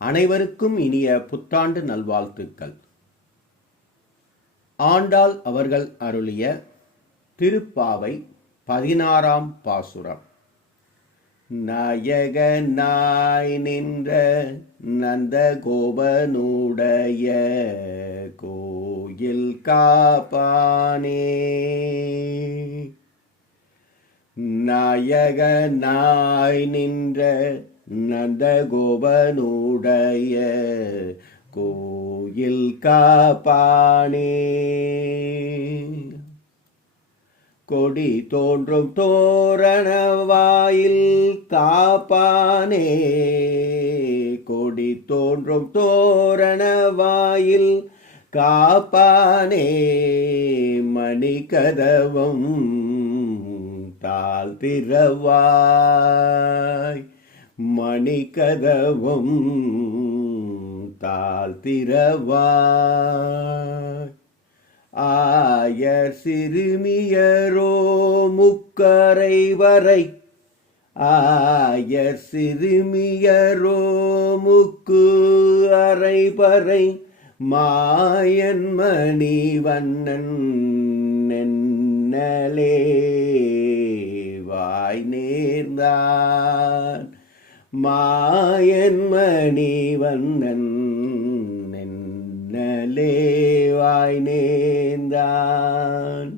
அனைவருக்கும் இனிய புத்தாண்டு நல்வாழ்த்துக்கள். ஆண்டாள் அவர்கள் அருளிய திருப்பாவை 16ஆம் பாசுரம். நாயகனாய் நின்ற நந்தகோபனுடைய கோயில் காப்பானே, நாயகனாய் நின்ற நந்தகோபனுடைய கோயில் காப்பானே, கொடி தோன்றும் தோரணவாயில் காப்பானே, கொடி தோன்றும் தோரணவாயில் காப்பானே, மணிக்கதவம் தாழ்த்திரவாய், மணிக்கதவம் தாழ்த்திரவாய். ஆயர் சிறுமியரோ முக்கரை வரை, ஆயர் சிறுமியரோ முக்கு அரை பறை, மாயன் மணி வண்ணன் நென்னலே வாய் நேர்ந்தான், மாயன் மணி வண்ணன் நென்னலே வாய் நேர்ந்தான்.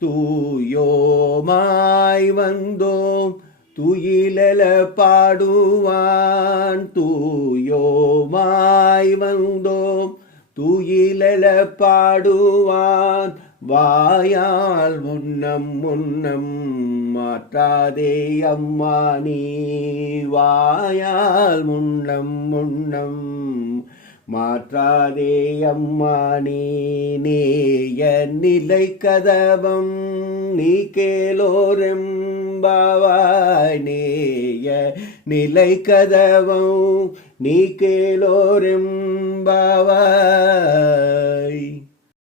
தூயோமாய் வந்தோம் துயிலெழ பாடுவான், தூயோமாய் வந்தோம் துயிலெழ பாடுவான், வாயால் முன்னம் முன்னம் மாற்றாதே அம்மா நீ, வாயால் முன்னம் முன்னம் மாற்றாதே அம்மா நீ. நேய நிலை கதவம் நீ கேளோரெம்பாவாய், நேய நிலை கதவம் நீ கேளோரெம்பாவாய்.